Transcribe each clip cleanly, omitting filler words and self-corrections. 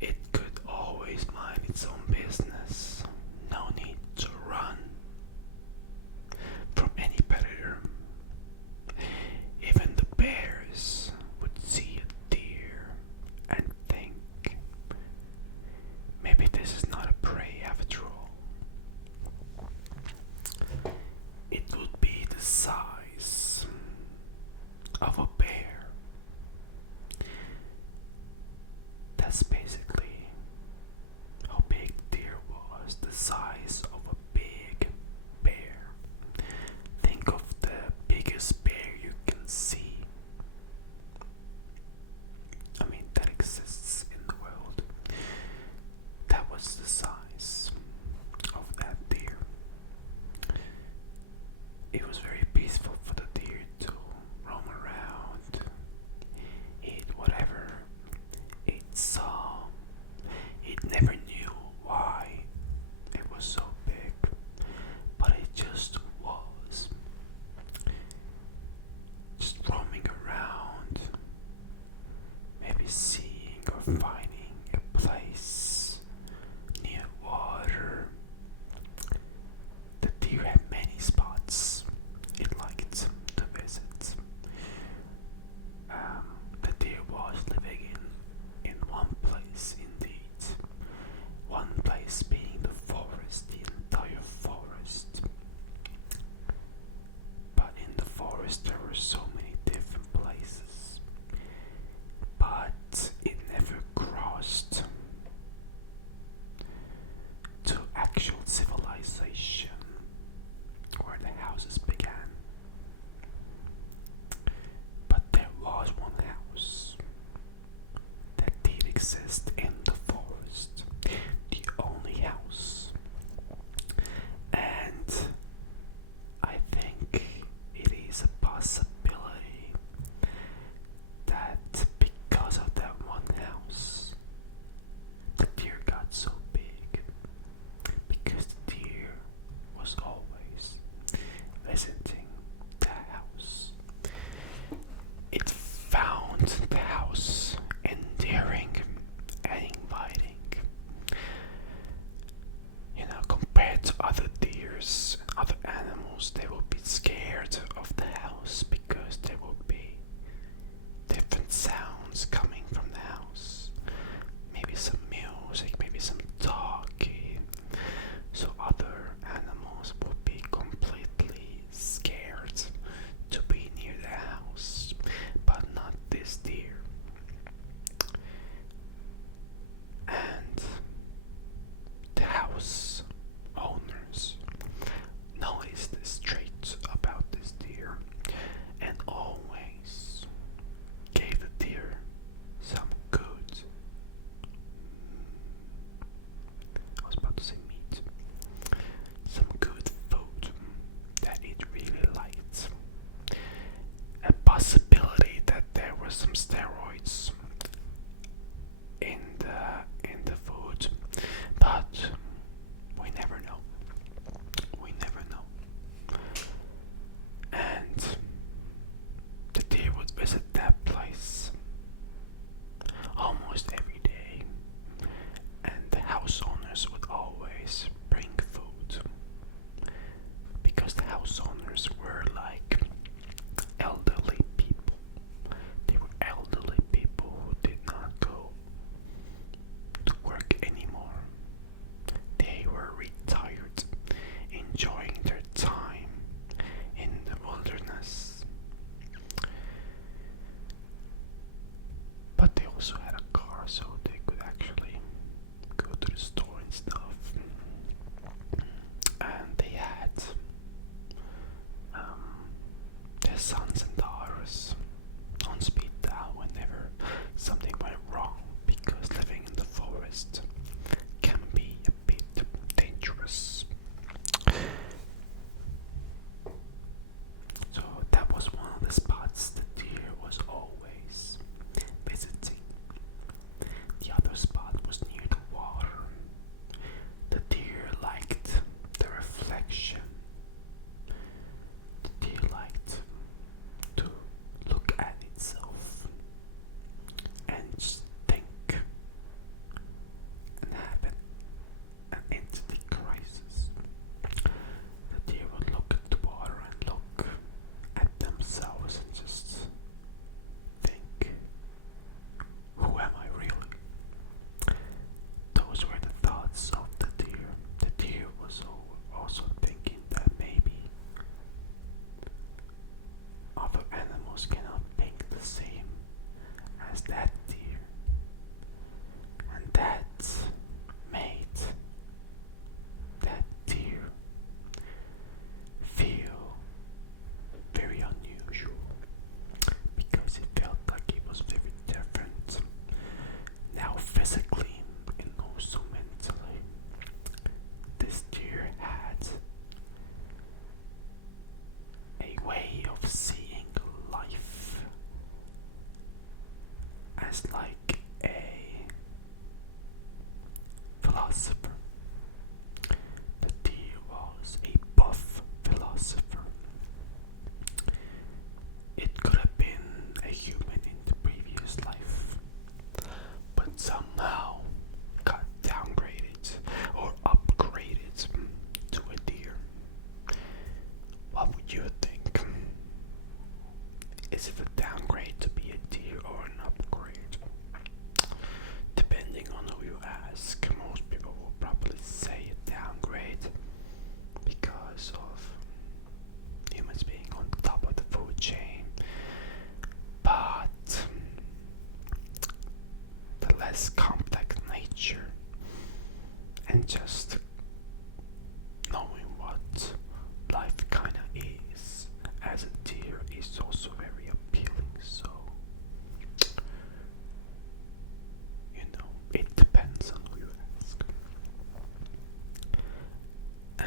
It could always mind its own business. No need to run from any predator. Even the bears would see a deer and think, maybe this is not a prey after all. It would be the size of a bear. That's basically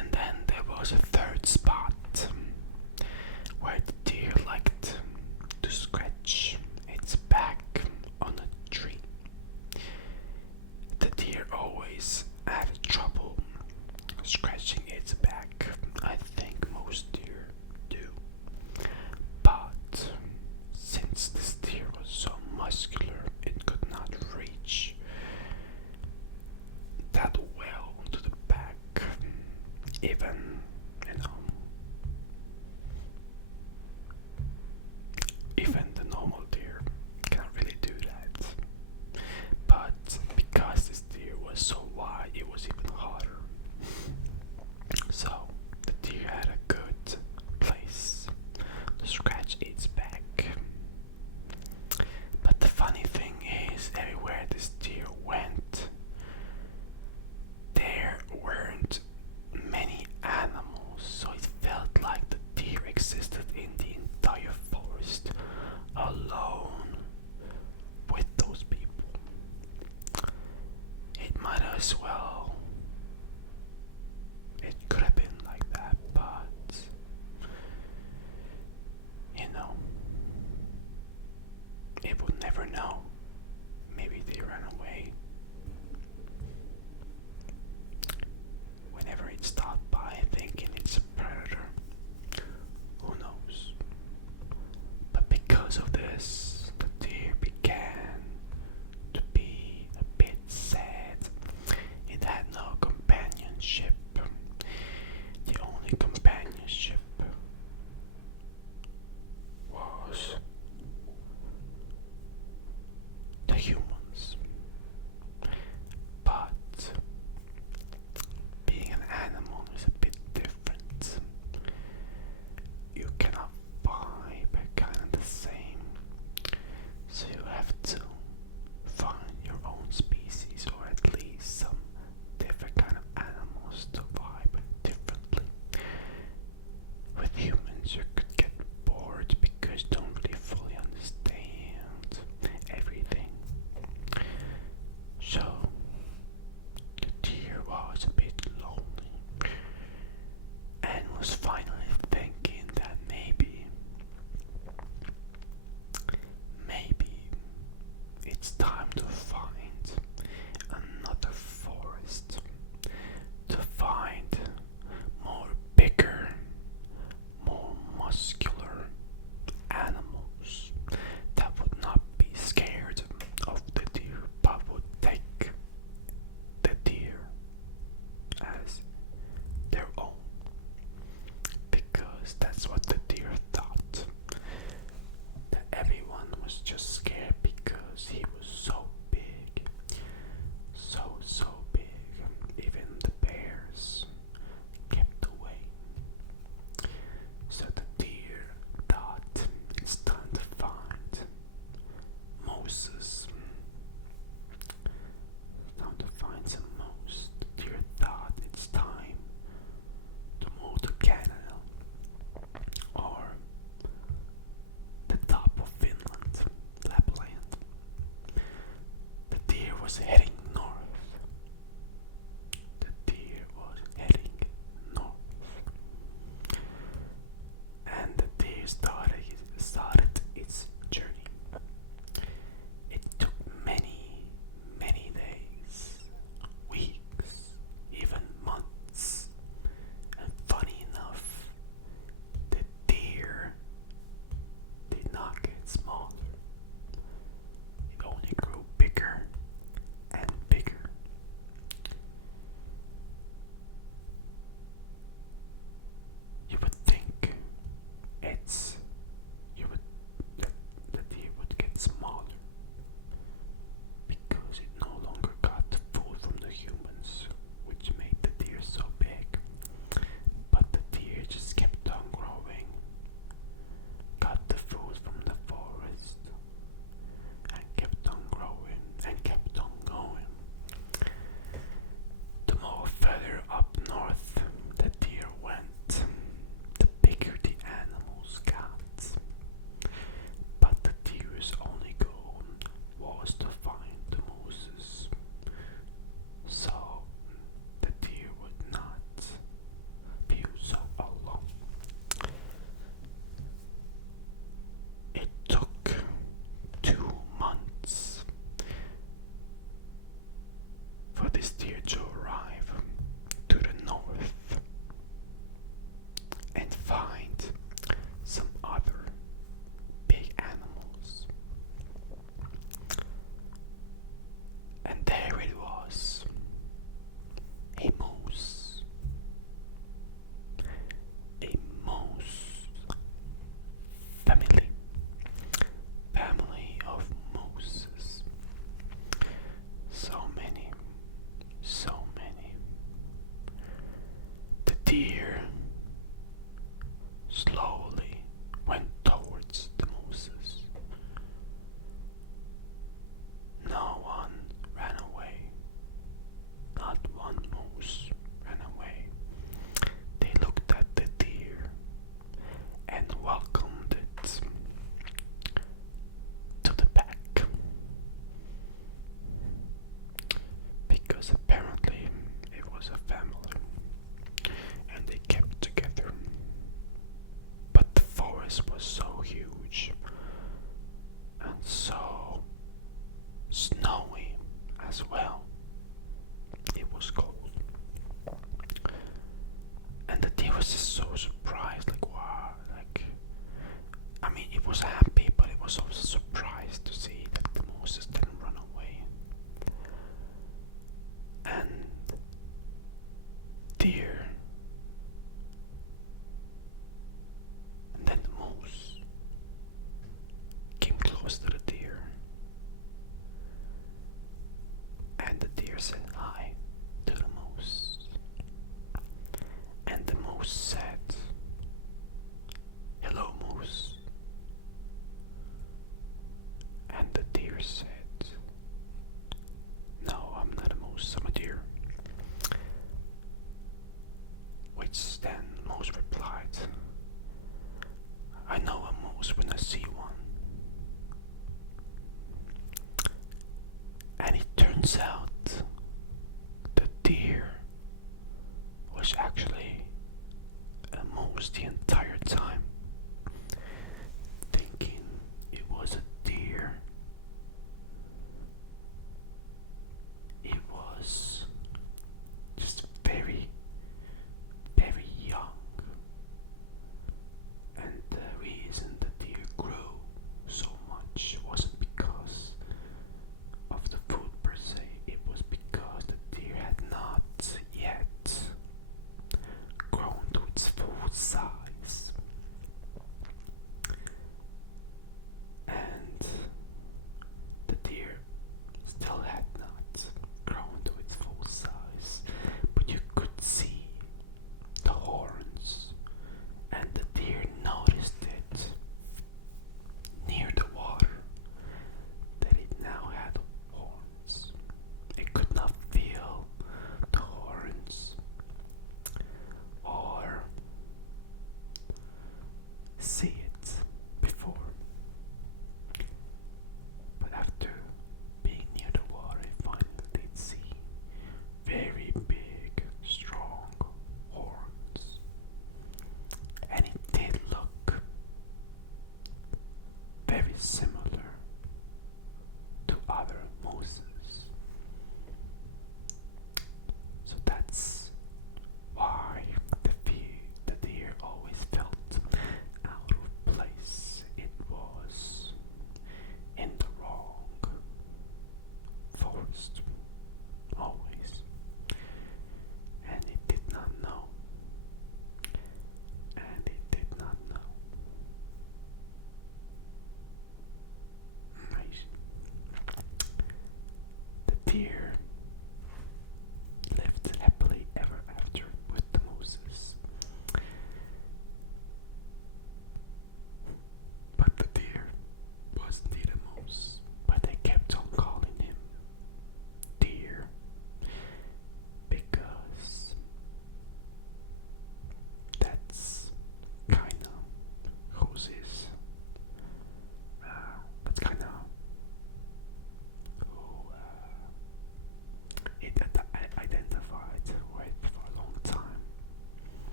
And then there was a third spot where the deer liked to scratch its back on a tree. The deer always had trouble scratching its back. I think most deer do. But since this deer was so muscular, it could not reach that well to the back. Even, even the normal deer can't really do that. But because this deer was so wide, it was even harder. So the deer had a good place to scratch its back. But the funny thing is, everywhere this deer went, there weren't many animals, so it felt like the deer existed in the entire forest alone with those people. It might as well. It could have been like that, but it would never know. Maybe they ran away. Whenever it stopped by thinking it's a predator, who knows? But because of this, the deer began to be a bit sad. It deer slowly went towards the mooses. No one ran away. Not one moose ran away. They looked at the deer and welcomed it to the pack, because apparently it was a family and they kept together. But the forest was so huge and so snowy as well. It was cold. And the deer was just so surprised, like wow, like I mean it was happy, but it was also surprised to see that the mooses didn't run away. And deer, and then the moose came close to the deer, and the deer said hi to the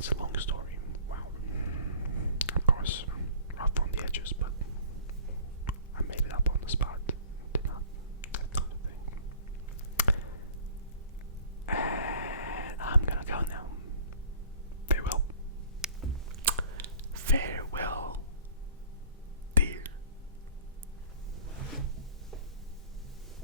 it's a long story.